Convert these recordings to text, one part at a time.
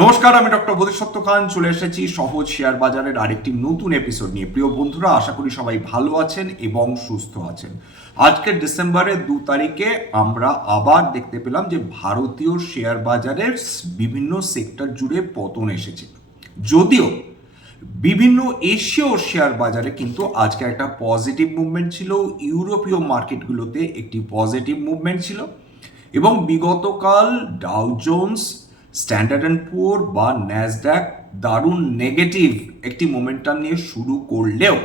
নমস্কার, আমি ডক্টর বোধিসত্ত্ব খান চলে এসেছি সহজ শেয়ার বাজারের আরেকটি নতুন এপিসোড নিয়ে। প্রিয় বন্ধুরা, আশা করি সবাই ভালো আছেন এবং সুস্থ আছেন। আজকের ডিসেম্বরের দু তারিখে আমরা আবার দেখতে পেলাম যে ভারতীয় শেয়ার বাজারের বিভিন্ন সেক্টর জুড়ে পতন এসেছে। যদিও বিভিন্ন এশীয় শেয়ার বাজারে কিন্তু আজকে একটা পজিটিভ মুভমেন্ট ছিল। ইউরোপীয় মার্কেটগুলোতে একটি পজিটিভ মুভমেন্ট ছিল এবং বিগতকাল Dow Jones Standard and Poor's বা ন্যাসড্যাক দারুণ নেগেটিভ একটি মোমেন্টাম নিয়ে শুরু করলেও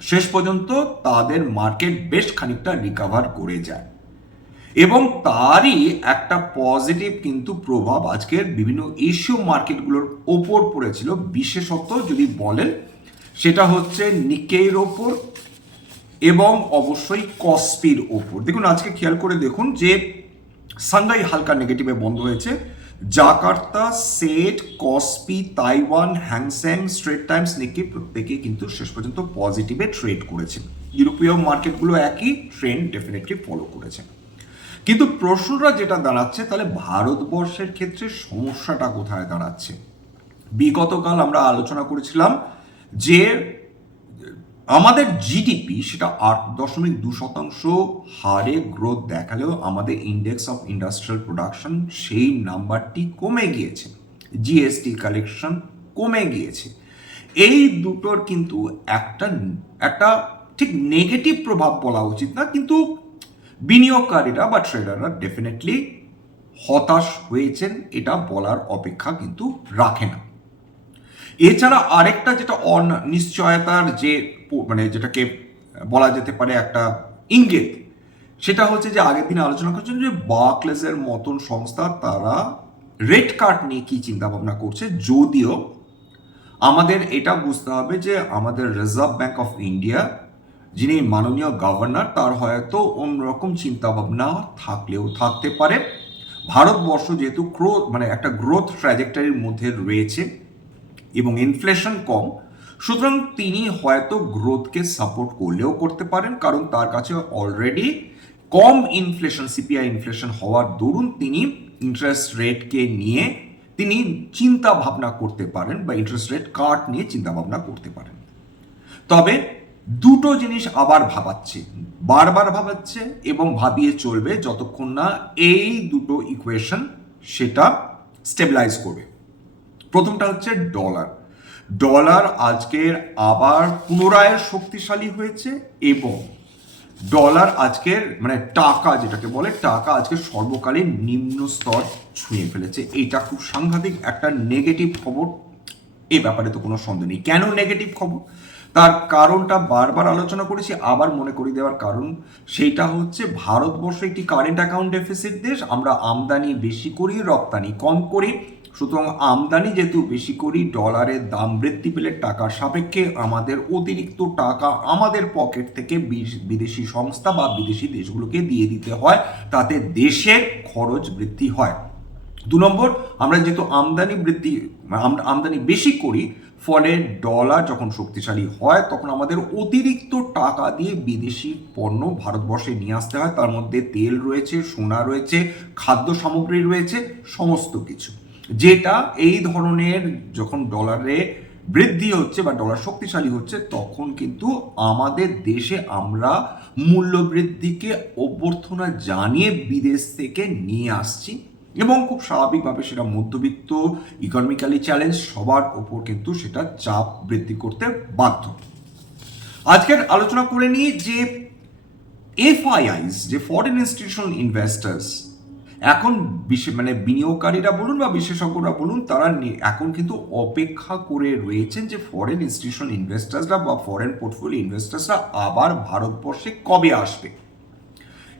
শেষ পর্যন্ত তাদের মার্কেট বেশ খানিকটা রিকাভার করে যায়। এবং তারই একটা পজিটিভ কিন্তু প্রভাব আজকের বিভিন্ন এশীয় মার্কেটগুলোর ওপর পড়েছিল। বিশেষত যদি বলেন, সেটা হচ্ছে নিকের ওপর এবং অবশ্যই কসপির ওপর। দেখুন, আজকে খেয়াল করে দেখুন যে সাংঘাই হালকা নেগেটিভে বন্ধ হয়েছে। Jakarta, SET, KOSPI, Taiwan Hang Seng Straits Times Nikkei প্রত্যেকে কিন্তু শেষ পর্যন্ত পজিটিভে ট্রেড করেছে ইউরোপীয় মার্কেটগুলো একই ট্রেন্ড ডেফিনেটলি ফলো করেছে। কিন্তু প্রশ্নটা যেটা দাঁড়াচ্ছে, তাহলে ভারতবর্ষের ক্ষেত্রে সমস্যাটা কোথায় দাঁড়াচ্ছে? বিগতকাল আমরা আলোচনা করেছিলাম যে আমাদের জিডিপি সেটা আট দশমিক দু শতাংশ হারে গ্রোথ দেখালেও আমাদের ইন্ডেক্স অফ ইন্ডাস্ট্রিয়াল প্রোডাকশন সেই নাম্বারটি কমে গিয়েছে। জিএসটি কালেকশন কমে গিয়েছে। এই দুটোর কিন্তু একটা একটা ঠিক নেগেটিভ প্রভাব বলা উচিত না, কিন্তু বিনিয়োগকারীরা বা ট্রেডাররা ডেফিনেটলি হতাশ হয়েছেন, এটা বলার অপেক্ষা কিন্তু রাখে না। এছাড়া আরেকটা যেটা অনিশ্চয়তার যে মানে যেটাকে বলা যেতে পারে একটা ইঙ্গিত। সেটা হচ্ছে যে আগের দিনে আলোচনা করছেন যে বাকলেসের মতন সংস্থা তারা রেড কার্ড নিয়ে কি চিন্তা ভাবনা করছে, যদিও আমাদের এটা বুঝতে হবে যে আমাদের রিজার্ভ ব্যাংক অফ ইন্ডিয়া, যিনি মাননীয় গভর্নর, তার হয়তো অন্যরকম চিন্তা ভাবনা থাকলেও থাকতে পারে। ভারতবর্ষ যেহেতু গ্রোথ মানে একটা গ্রোথ ট্র্যাজেক্টরির মধ্যে রয়েছে এবং ইনফ্লেশন কম সুতরাং তিনি হয়তো গ্রোথকে সাপোর্ট করলেও করতে পারেন, কারণ তার কাছে অলরেডি কম ইনফ্লেশন সিপিআই ইনফ্লেশন হওয়ার দরুন তিনি ইন্টারেস্ট রেটকে নিয়ে তিনি চিন্তা ভাবনা করতে পারেন বা ইন্টারেস্ট রেট কাট নিয়ে চিন্তা ভাবনা করতে পারেন। তবে দুটো জিনিস আবার ভাবাচ্ছে, বারবার ভাবাচ্ছে এবং ভাবিয়ে চলবে যতক্ষণ না এই দুটো ইকুয়েশন সেটা স্টেবিলাইজ করবে। প্রথমটা হচ্ছে ডলার ডলার আজকের আবার পুনরায় শক্তিশালী হয়েছে এবং ডলার আজকের মানে টাকা যেটাকে বলে, টাকা আজকে সর্বকালীন নিম্ন স্তর ছুঁয়ে ফেলেছে। এটা খুব সাংঘাতিক একটা নেগেটিভ খবর। এ ব্যাপারে তো কোনো সন্দেহ নেই। কেন নেগেটিভ খবর? তার কারণটা বারবার আলোচনা করেছি, আবার মনে করিয়ে দেওয়ার কারণ সেইটা হচ্ছে ভারতবর্ষ একটি কারেন্ট অ্যাকাউন্ট ডেফিসিট দেশ। আমরা আমদানি বেশি করি, রপ্তানি কম করি। সুতরাং আমদানি যেহেতু বেশি করি ডলারের দাম বৃদ্ধি পেলে টাকার সাপেক্ষে আমাদের অতিরিক্ত টাকা আমাদের পকেট থেকে বিদেশি সংস্থা বা বিদেশি দেশগুলোকে দিয়ে দিতে হয়, তাতে দেশের খরচ বৃদ্ধি হয়। দু নম্বর, আমরা যেহেতু আমদানি বৃদ্ধি আমদানি বেশি করি, ফলে ডলার যখন শক্তিশালী হয়, তখন আমাদের অতিরিক্ত টাকা দিয়ে বিদেশি পণ্য ভারতবর্ষে নিয়ে আসতে হয়। তার মধ্যে তেল রয়েছে, সোনা রয়েছে, খাদ্য সামগ্রী রয়েছে, সমস্ত কিছু। যেটা এই ধরনের যখন ডলারে বৃদ্ধি হচ্ছে বা ডলার শক্তিশালী হচ্ছে, তখন কিন্তু আমাদের দেশে আমরা মূল্য বৃদ্ধিকে অভ্যর্থনা জানিয়ে বিদেশ থেকে নিয়ে আসছি এবং খুব স্বাভাবিকভাবে সেটা মধ্যবিত্ত ইকোনমিক্যালি চ্যালেঞ্জ সবার ওপর কিন্তু সেটা চাপ বৃদ্ধি করতে বাধ্য। আজকের আলোচনা করে নিই যে এফআইআইস যে ফরেন ইনস্টিটিউশনাল ইনভেস্টার্স এখন মানে বিনিয়োগকারীরা বলুন বা বিশেষজ্ঞরা বলুন, তারা এখন কিন্তু অপেক্ষা করে রয়েছেন যে ফরেন ইনস্টিটিউশনাল ইনভেস্টার্সরা বা ফরেন পোর্টফোলিও ইনভেস্টার্সরা আবার ভারতবর্ষে কবে আসবে।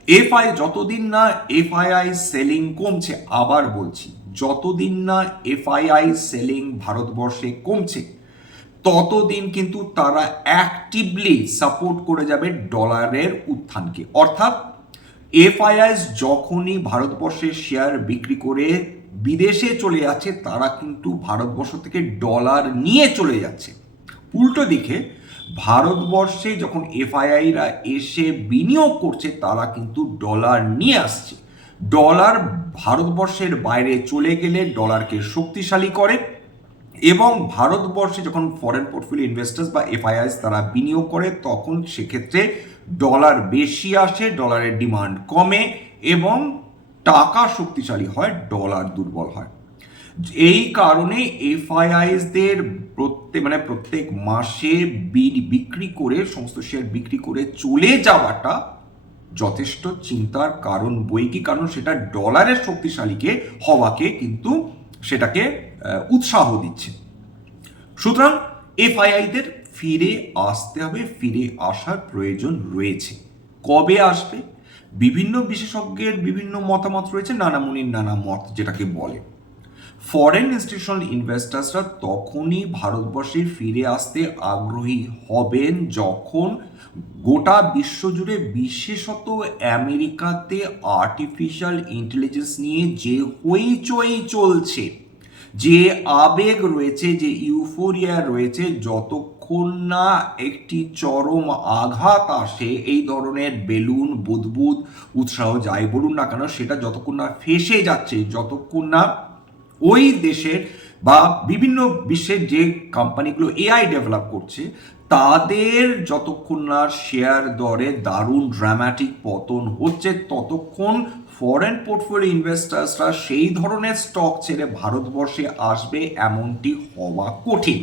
এফআই যতদিন না এফআইআই সেলিং কমছে, আবার বলছি, যতদিন না এফআইআই সেলিং ভারতবর্ষে কমছে, ততদিন কিন্তু তারা অ্যাক্টিভলি সাপোর্ট করে যাবে ডলারের উত্থানকে। অর্থাৎ এফআইআইস যখনই ভারতবর্ষের শেয়ার বিক্রি করে বিদেশে চলে যাচ্ছে, তারা কিন্তু ভারতবর্ষ থেকে ডলার নিয়ে চলে যাচ্ছে। উল্টো দিকে, ভারতবর্ষে যখন এফআইআইরা এসে বিনিয়োগ করছে, তারা কিন্তু ডলার নিয়ে আসছে। ডলার ভারতবর্ষের বাইরে চলে গেলে ডলারকে শক্তিশালী করে এবং ভারতবর্ষে যখন ফরেন পোর্টফোলিও ইনভেস্টার্স বা এফআইআইস তারা বিনিয়োগ করে, তখন সেক্ষেত্রে ডলার বেশি আসে, ডলারের ডিমান্ড কমে এবং টাকা শক্তিশালী হয়, ডলার দুর্বল হয়। এই কারণে এফআইআইসদের প্রত্যেক মানে প্রত্যেক মাসে বিল বিক্রি করে, সমস্ত শেয়ার বিক্রি করে চলে যাওয়াটা যথেষ্ট চিন্তার কারণ বই কি কারণ, সেটা ডলারের শক্তিশালীকে, হওয়াকে কিন্তু সেটাকে উৎসাহ দিচ্ছে। সুতরাং এফআইআইদের ফিরে আসতে হবে, ফিরে আসার প্রয়োজন রয়েছে। কবে আসবে? বিভিন্ন বিশেষজ্ঞের বিভিন্ন মতামত রয়েছে নানা মুনির নানা মত যেটাকে বলে। ফরেন ইনস্টিটিউশনাল ইনভেস্টার্সরা তখনই ভারতবর্ষে ফিরে আসতে আগ্রহী হবেন যখন গোটা বিশ্বজুড়ে বিশেষত আমেরিকাতে আর্টিফিশিয়াল ইন্টেলিজেন্স নিয়ে যে হইচই চলছে যে আবেগ রয়েছে, যে ইউফোরিয়া রয়েছে, যতক্ষণ না একটি চরম আঘাত আসে, এই ধরনের বেলুন, বুদবুদ, উৎসাহ যাই বলুন না কেন, সেটা যতক্ষণ না ফেসে যাচ্ছে, যতক্ষণ না ওই দেশের বা বিভিন্ন বিশ্বের যে কোম্পানিগুলো এআই ডেভেলপ করছে, তাদের যতক্ষণ না শেয়ার দরে দারুণ ড্রামাটিক পতন হচ্ছে, ততক্ষণ ফরেন পোর্টফোলিও ইনভেস্টার্সরা সেই ধরনের স্টক ছেড়ে ভারতবর্ষে আসবে এমনটি হওয়া কঠিন।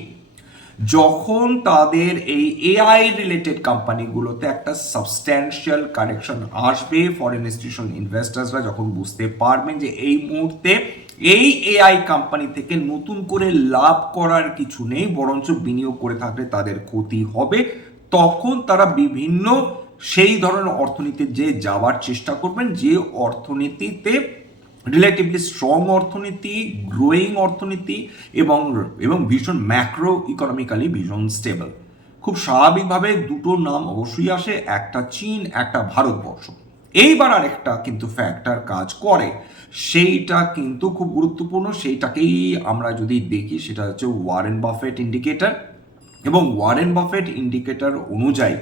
যখন তাদের এই এআই রিলেটেড কোম্পানিগুলোতে একটা সাবস্ট্যান্সিয়াল কারেকশন আসবে ফরেন ইনস্টিটিউশন ইনভেস্টার্সরা যখন বুঝতে পারবেন যে এই মুহূর্তে এই এআই কোম্পানি থেকে নতুন করে লাভ করার কিছু নেই, বরঞ্চ বিনিয়োগ করে থাকলে তাদের ক্ষতি হবে, তখন তারা বিভিন্ন সেই ধরনের অর্থনীতি যে যাওয়ার চেষ্টা করবেন, যে অর্থনীতিতে রিলেটিভলি স্ট্রং অর্থনীতি গ্রোয়িং অর্থনীতি এবং এবং ভীষণ ম্যাক্রো ইকোনমিক্যালি ভীষণ স্টেবল খুব স্বাভাবিকভাবে দুটো নাম অবশ্যই আসে, একটা চীন, একটা ভারতবর্ষ। এইবার আরেকটা কিন্তু ফ্যাক্টর কাজ করে। সেইটা কিন্তু খুব গুরুত্বপূর্ণ, সেইটাকেই আমরা যদি দেখি, সেটা হচ্ছে ওয়ারেন বাফেট ইন্ডিকেটার এবং ওয়ারেন বাফেট ইন্ডিকেটার অনুযায়ী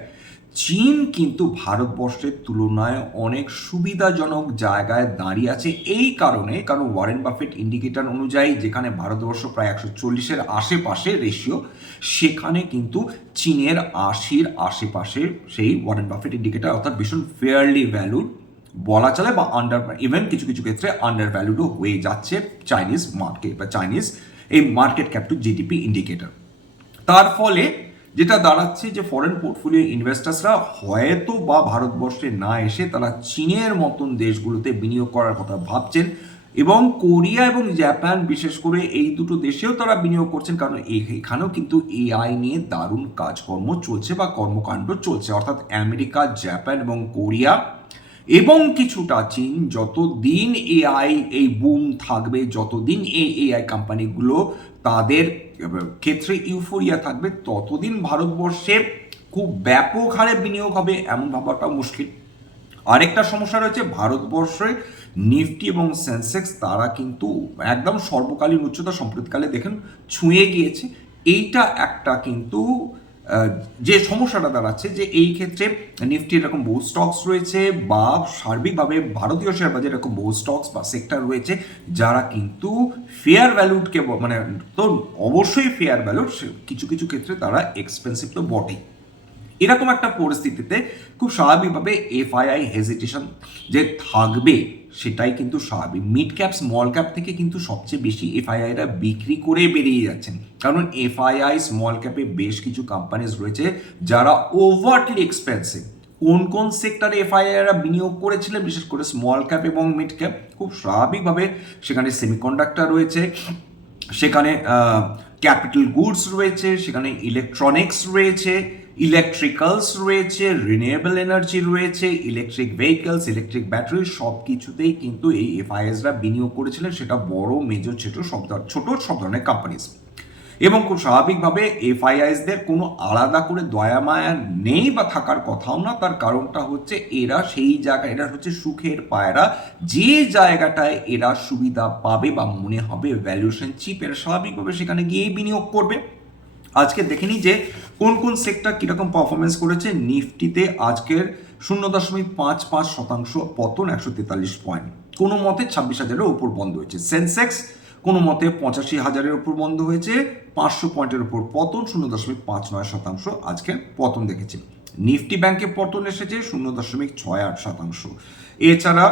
চীন কিন্তু ভারতবর্ষের তুলনায় অনেক সুবিধাজনক জায়গায় দাঁড়িয়ে আছে এই কারণে, কারণ ওয়ারেন বাফেট ইন্ডিকেটর অনুযায়ী যেখানে ভারতবর্ষ প্রায় একশো চল্লিশের আশেপাশে রেশিও সেখানে কিন্তু চীনের আশির আশেপাশে সেই ওয়ারেন বাফেট ইন্ডিকেটর অর্থাৎ ভীষণ ফেয়ারলি ভ্যালুড বলা চলে বা আন্ডার ইভেন কিছু কিছু ক্ষেত্রে আন্ডার ভ্যালুডও হয়ে যাচ্ছে চাইনিজ মার্কেট বা চাইনিজ এই market cap to GDP indicator তার ফলে যেটা দাঁড়াচ্ছে যে ফরেন পোর্টফোলিও ইনভেস্টার্সরা হয়তো বা ভারতবর্ষে না এসে তারা চীনের মতন দেশগুলোতে বিনিয়োগ করার কথা ভাবছেন এবং কোরিয়া এবং জাপান, বিশেষ করে এই দুটো দেশেও তারা বিনিয়োগ করছেন কারণ এখানেও কিন্তু এআই নিয়ে দারুণ কাজকর্ম চলছে বা কর্মকাণ্ড চলছে। অর্থাৎ আমেরিকা, জাপান এবং কোরিয়া এবং কিছুটা চীন। যতদিন এআই এই বুম থাকবে, যতদিন এই এআই কোম্পানিগুলো তাদের ক্ষেত্রে ইউফোরিয়া থাকবে, ততদিন ভারতবর্ষে খুব ব্যাপক হারে বিনিয়োগ হবে এমন ভাবাটা মুশকিল। আরেকটা সমস্যা রয়েছে, ভারতবর্ষে নিফটি এবং সেন্সেক্স, তারা কিন্তু একদম সর্বকালীন উচ্চতা সম্প্রতিকালে দেখেন ছুঁয়ে গিয়েছে। এইটা একটা কিন্তু যে সমস্যাটা দাঁড়াচ্ছে যে এই ক্ষেত্রে নিফটি এরকম বহু স্টকস রয়েছে বা সার্বিকভাবে ভারতীয় শেয়ার বাজারে এরকম বহু স্টকস বা সেক্টর রয়েছে যারা কিন্তু ফেয়ার ভ্যালুডকে মানে তো অবশ্যই ফেয়ার ভ্যালুড কিছু কিছু ক্ষেত্রে তারা এক্সপেন্সিভ তো বটেই। এরকম একটা পরিস্থিতিতে খুব স্বাভাবিকভাবে এফআইআই হেজিটেশন যে থাকবে সেটাই কিন্তু স্বাভাবিক। মিড ক্যাপ স্মল ক্যাপ থেকে কিন্তু সবচেয়ে বেশি এফআইআইরা বিক্রি করে বেরিয়ে যাচ্ছেন। কারণ এফআইআই স্মল ক্যাপে বেশ কিছু কোম্পানিজ রয়েছে যারা ওভারটলি এক্সপেন্সিভ কোন কোন সেক্টরে এফআইআইরা বিনিয়োগ করেছিলেন? বিশেষ করে স্মল ক্যাপ এবং মিড ক্যাপ খুব স্বাভাবিকভাবে সেখানে সেমিকন্ডাক্টর রয়েছে, সেখানে ক্যাপিটাল গুডস রয়েছে, সেখানে ইলেকট্রনিক্স রয়েছে ইলেকট্রিক্যালস রয়েছে রিনিউয়েবল এনার্জি রয়েছে ইলেকট্রিক ভেহিকলস ইলেকট্রিক ব্যাটারি সব কিছুতেই কিন্তু এই এফআইএসরা বিনিয়োগ করেছিলেন। সেটা বড় মেজর ছোট, সব ছোট, সব ধরনের কোম্পানিজ এবং খুব স্বাভাবিকভাবে এফআইআইসদের কোনো আলাদা করে দয়া, মায়া নেই বা থাকার কথাও না। তার কারণটা হচ্ছে এরা সেই জায়গায়, এরা হচ্ছে সুখের পায়রা। যে জায়গাটায় এরা সুবিধা পাবে বা মনে হবে ভ্যালুয়েশন চিপ এরা স্বাভাবিকভাবে সেখানে গিয়েই বিনিয়োগ করবে। আজকে দেখে নিই যে কোন কোন সেক্টর কীরকম পারফরমেন্স করেছে। নিফটিতে আজকের শূন্য দশমিক পাঁচ পাঁচ শতাংশ পতন একশো তেতাল্লিশ পয়েন্ট কোনো মতে ছাব্বিশ হাজারের ওপর বন্ধ হয়েছে। সেন্সেক্স কোনো মতে পঁচাশি হাজারের ওপর বন্ধ হয়েছে। পাঁচশো পয়েন্টের উপর পতন শূন্য দশমিক পাঁচ নয় শতাংশ আজকে পতন দেখেছে। নিফটি ব্যাংকে পতন এসেছে শূন্য দশমিক ছয় আট শতাংশ। এছাড়া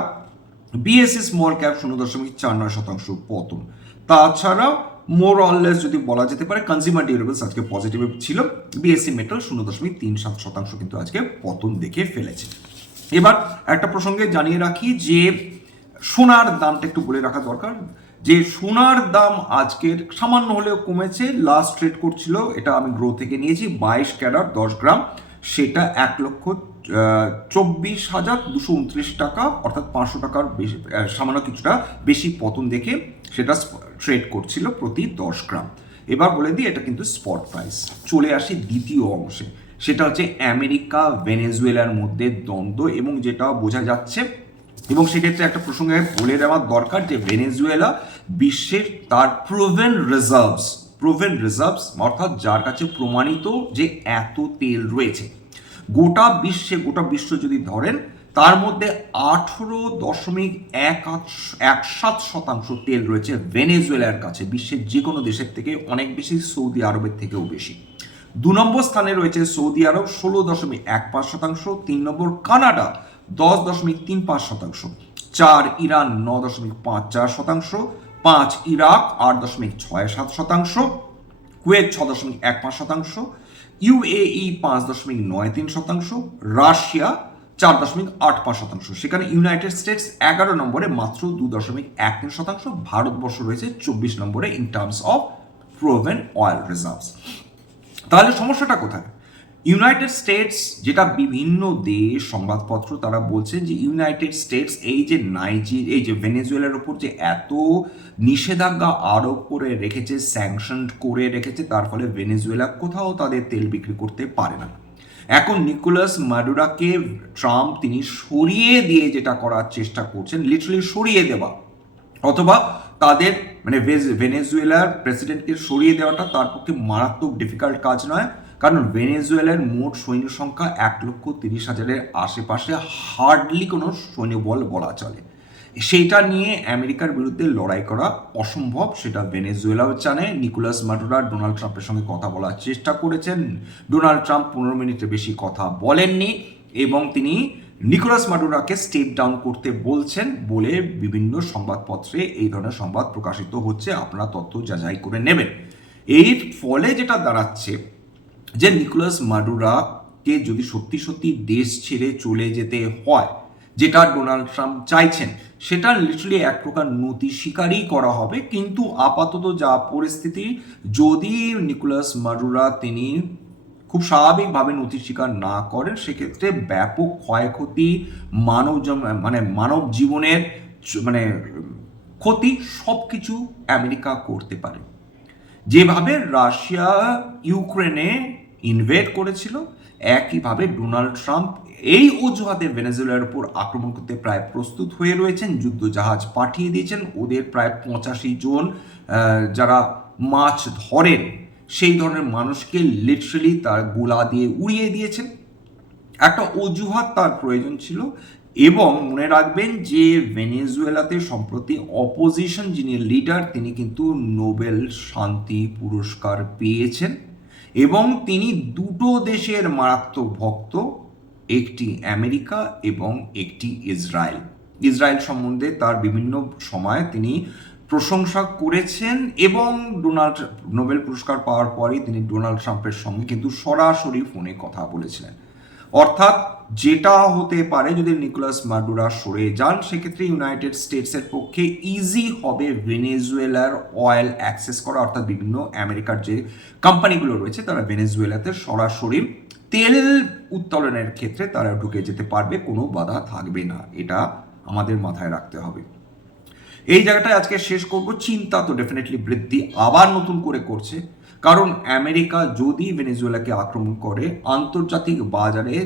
বিএসসি স্মল ক্যাপ শূন্য দশমিক চার নয় শতাংশ পতন। তাছাড়া মোর অললেস যদি বলা যেতে পারে কনজিউমার ডিউরেবলস আজকে পজিটিভ ছিল। বিএসসি মেটাল শূন্য দশমিক তিন সাত শতাংশ কিন্তু আজকে পতন দেখে ফেলেছে। এবার একটা প্রসঙ্গে জানিয়ে রাখি যে, সোনার দামটা একটু বলে রাখা দরকার। যে সোনার দাম আজকের সামান্য হলেও কমেছে লাস্ট ট্রেড করছিল, এটা আমি গ্রো থেকে নিয়েছি, বাইশ ক্যারাট দশ গ্রাম, সেটা এক লক্ষ চব্বিশ হাজার দুশো উনত্রিশ টাকা, অর্থাৎ পাঁচশো টাকার বেশি সামান্য কিছুটা বেশি পতন দেখে সেটা ট্রেড করছিল প্রতি দশ গ্রাম। এবার বলে দিই, এটা কিন্তু স্পট প্রাইস চলে আসি দ্বিতীয় অংশে। সেটা হচ্ছে আমেরিকা, ভেনেজুয়েলার মধ্যে দ্বন্দ্ব এবং যেটা বোঝা যাচ্ছে, এবং সেক্ষেত্রে একটা প্রসঙ্গে বলে দেওয়ার দরকার যে ভেনেজুয়েলা বিশ্বের তার প্রোভেন রিজার্ভস প্রোভেন রিজার্ভস অর্থাৎ যার কাছে প্রমাণিত যে এত তেল রয়েছে। গোটা বিশ্বে, গোটা বিশ্ব যদি ধরেন, তার মধ্যে আঠেরো দশমিক এক এক সাত শতাংশ তেল রয়েছে ভেনেজুয়েলার কাছে, বিশ্বের যে কোনো দেশের থেকে, অনেক বেশি সৌদি আরবের থেকেও বেশি। দু নম্বর স্থানে রয়েছে সৌদি আরব, ষোলো দশমিক এক পাঁচ শতাংশ, তিন নম্বর কানাডা, দশ দশমিক তিন পাঁচ শতাংশ, চার ইরান, ন দশমিক পাঁচ চার শতাংশ, পাঁচ ইরাক, আট দশমিক ছয় সাত শতাংশ, কুয়েত, ছ দশমিক এক পাঁচ শতাংশ ইউএই পাঁচ দশমিক নয় তিন শতাংশ, রাশিয়া চার দশমিক আট পাঁচ শতাংশ। সেখানে ইউনাইটেড স্টেটস এগারো নম্বরে মাত্র দু দশমিক এক তিন শতাংশ, ভারতবর্ষ রয়েছে চব্বিশ নম্বরে in terms of proven oil reserves তাহলে সমস্যাটা কোথায়? ইউনাইটেড স্টেটস যেটা বিভিন্ন দেশ সংবাদপত্র তারা বলছে যে ইউনাইটেড স্টেটস এই যে নাইজির এই যে ভেনেজুয়েলার উপর যে এত নিষেধাজ্ঞা আরোপ করে রেখেছে স্যাংশন করে রেখেছে, তার ফলে ভেনেজুয়েলা কোথাও তাদের তেল বিক্রি করতে পারে না। এখন নিকোলাস মাডুরাকে ট্রাম্প তিনি সরিয়ে দিয়ে যেটা করার চেষ্টা করছেন লিটারালি সরিয়ে দেওয়া, অথবা তাদের মানে ভেনেজুয়েলার প্রেসিডেন্টকে সরিয়ে দেওয়াটা তার পক্ষে মারাত্মক ডিফিকাল্ট কাজ নয়। কারণ ভেনেজুয়েলার মোট সৈন্য সংখ্যা এক লক্ষ তিরিশ হাজারের আশেপাশে হার্ডলি কোনো সৈন্যবল বলা চলে। সেইটা নিয়ে আমেরিকার বিরুদ্ধে লড়াই করা অসম্ভব, সেটা ভেনেজুয়েলাও জানে। নিকোলাস মাডুরা ডোনাল্ড ট্রাম্পের সঙ্গে কথা বলার চেষ্টা করেছেন। ডোনাল্ড ট্রাম্প পনেরো মিনিটের বেশি কথা বলেননি এবং তিনি নিকোলাস মাডুরাকে স্টেপ ডাউন করতে বলছেন বলে বিভিন্ন সংবাদপত্রে এই ধরনের সংবাদ প্রকাশিত হচ্ছে। আপনারা তথ্য যাচাই করে নেবেন। এর ফলে যেটা দাঁড়াচ্ছে যে নিকোলাস মাডুরাকে যদি সত্যি সত্যি দেশ ছেড়ে চলে যেতে হয়, যেটা ডোনাল্ড ট্রাম্প চাইছেন, সেটা লিটারালি এক প্রকার নতি স্বীকারই করা হবে। কিন্তু আপাতত যা পরিস্থিতি, যদি নিকোলাস মাডুরা তিনি খুব স্বাভাবিকভাবে নথি স্বীকার না করেন, সেক্ষেত্রে ব্যাপক ক্ষয়ক্ষতি, মানব মানে মানব জীবনের মানে ক্ষতি সব কিছু আমেরিকা করতে পারে। যেভাবে রাশিয়া ইউক্রেনে ইনভেট করেছিল, একইভাবে ডোনাল্ড ট্রাম্প এই অজুহাতে ভেনেজুয়েলার উপর আক্রমণ করতে প্রায় প্রস্তুত হয়ে রয়েছেন যুদ্ধ জাহাজ পাঠিয়ে দিয়েছেন, ওদের প্রায় পঁচাশি জন যারা মাছ ধরেন, সেই ধরনের মানুষকে লিটারালি তার গোলা দিয়ে উড়িয়ে দিয়েছেন। একটা অজুহাত তার প্রয়োজন ছিল এবং মনে রাখবেন যে ভেনেজুয়েলাতে সম্প্রতি অপোজিশন যিনি লিডার তিনি কিন্তু নোবেল শান্তি পুরস্কার পেয়েছেন। এবং তিনি দুটো দেশের মারাত্মক ভক্ত, একটি আমেরিকা এবং একটি ইসরায়েল। ইসরায়েল সম্বন্ধে তার বিভিন্ন সময় তিনি প্রশংসা করেছেন এবং ডোনাল্ড, নোবেল পুরস্কার পাওয়ার পরই তিনি ডোনাল্ড ট্রাম্পের সঙ্গে কিন্তু সরাসরি ফোনে কথা বলেছিলেন। অর্থাৎ যেটা হতে পারে যদি নিকোলাস মাডুরা সরে যান, সেক্ষেত্রে ইউনাইটেড স্টেটসের পক্ষে ইজি হবে ভেনেজুয়েলার অয়েল অ্যাক্সেস করা। অর্থাৎ বিভিন্ন আমেরিকার যে কোম্পানিগুলো রয়েছে, তারা ভেনেজুয়েলাতে সরাসরি তেল উত্তোলনের ক্ষেত্রে তারা ঢুকে যেতে পারবে, কোনো বাধা থাকবে না। এটা আমাদের মাথায় রাখতে হবে। এই জায়গাটায় আজকে শেষ করব। চিন্তা তো ডেফিনেটলি বৃদ্ধি আবার নতুন করে করছে। কারণ আমেরিকা যদি ভেনেজুয়েলাকে আক্রমণ করে, আন্তর্জাতিক বাজারে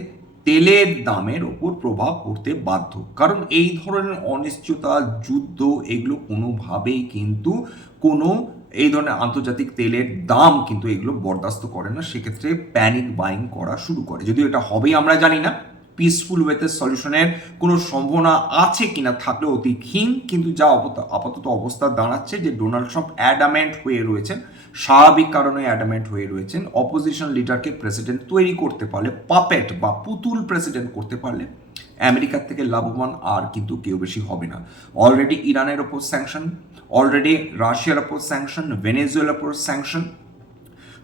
তেলের দামের ওপর প্রভাব পড়তে বাধ্য। কারণ এই ধরনের অনিশ্চয়তা, যুদ্ধ, এগুলো কোনোভাবেই কিন্তু কোনো এই ধরনের আন্তর্জাতিক তেলের দাম কিন্তু এগুলো বরদাস্ত করে না। সেক্ষেত্রে প্যানিক বাইং করা শুরু করে। যদিও এটা হবেই, আমরা জানি না। পিসফুল ওয়েতে সলিউশনের কোনো সম্ভাবনা আছে কিনা থাকলেও অতি ক্ষীণ কিন্তু যা আপাতত অবস্থা দাঁড়াচ্ছে যে ডোনাল্ড ট্রাম্প অ্যাডামেন্ট হয়ে রয়েছেন, স্বাভাবিক কারণে অ্যাডামেন্ট হয়ে রয়েছেন অপোজিশন লিডারকে প্রেসিডেন্ট তৈরি করতে পারলে পাপেট বা পুতুল প্রেসিডেন্ট করতে পারলে, আমেরিকার থেকে লাভবান আর কিন্তু কেউ বেশি হবে না। অলরেডি ইরানের ওপর স্যাংশন অলরেডি রাশিয়ার ওপর স্যাংশন ভেনেজুয়েলার ওপর স্যাংশন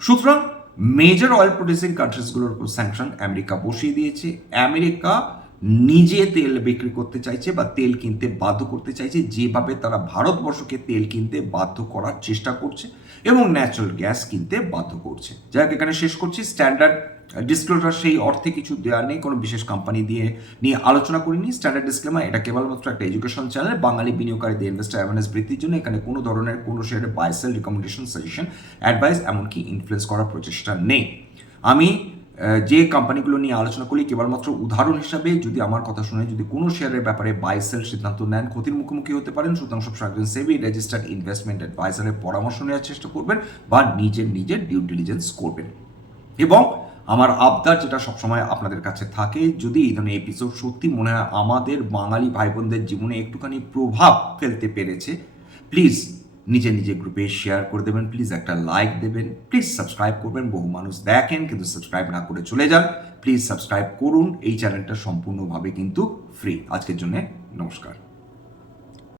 সুতরাং মেজর অয়েল প্রডিউসিং কান্ট্রিজগুলোর উপর স্যাংশন আমেরিকা বসিয়ে দিয়েছে। আমেরিকা নিজে তেল বিক্রি করতে চাইছে বা তেল কিনতে বাধ্য করতে চাইছে, যেভাবে তারা ভারতবর্ষকে তেল কিনতে বাধ্য করার চেষ্টা করছে এবং ন্যাচারাল গ্যাস কিনতে বাধ্য করছে। যাক এখানে শেষ করছি। স্ট্যান্ডার্ড ডিসক্লোজার সেই অর্থে কিছু দেওয়া নেই, কোনো বিশেষ কোম্পানি দিয়ে নিয়ে আলোচনা করিনি। স্ট্যান্ডার্ড ডিসক্লেমার এটা কেবলমাত্র একটা এডুকেশন চ্যানেল বাঙালি বিনিয়োগকারীদের ইনভেস্টার অ্যাওয়ারনেস বৃদ্ধির জন্য এখানে কোনো ধরনের, কোনো শেয়ারে buy sell recommendation suggestion advice এমনকি ইনফ্লুয়েন্স করার প্রচেষ্টা নেই। আমি যে কোম্পানিগুলো নিয়ে আলোচনা করি, কেবলমাত্র উদাহরণ হিসাবে যদি আমার কথা শুনে যদি কোনো শেয়ারের ব্যাপারে বাই সেল সিদ্ধান্ত নেন, ক্ষতির মুখোমুখি হতে পারেন, সুতরাং সবসময় একজন সেবি রেজিস্টার্ড ইনভেস্টমেন্ট অ্যাডভাইজারের পরামর্শ নেওয়ার চেষ্টা করবেন বা নিজের নিজের ডিউ ডিলিজেন্স করবেন। এবং আমার আবদার যেটা সবসময় আপনাদের কাছে থাকে, যদি এই ধরনের এপিসোড সত্যি মনে হয় আমাদের বাঙালি ভাই বোনদের জীবনে একটুখানি প্রভাব ফেলতে পেরেছে প্লিজ নিজে নিজে গ্রুপে শেয়ার করে দেবেন প্লিজ একটা লাইক দেবেন প্লিজ সাবস্ক্রাইব করবেন। বহু মানুষ দেখেন, কিন্তু সাবস্ক্রাইব না করে চলে যান। প্লিজ সাবস্ক্রাইব করুন, এই চ্যানেলটা সম্পূর্ণভাবে কিন্তু ফ্রি আজকের জন্য নমস্কার।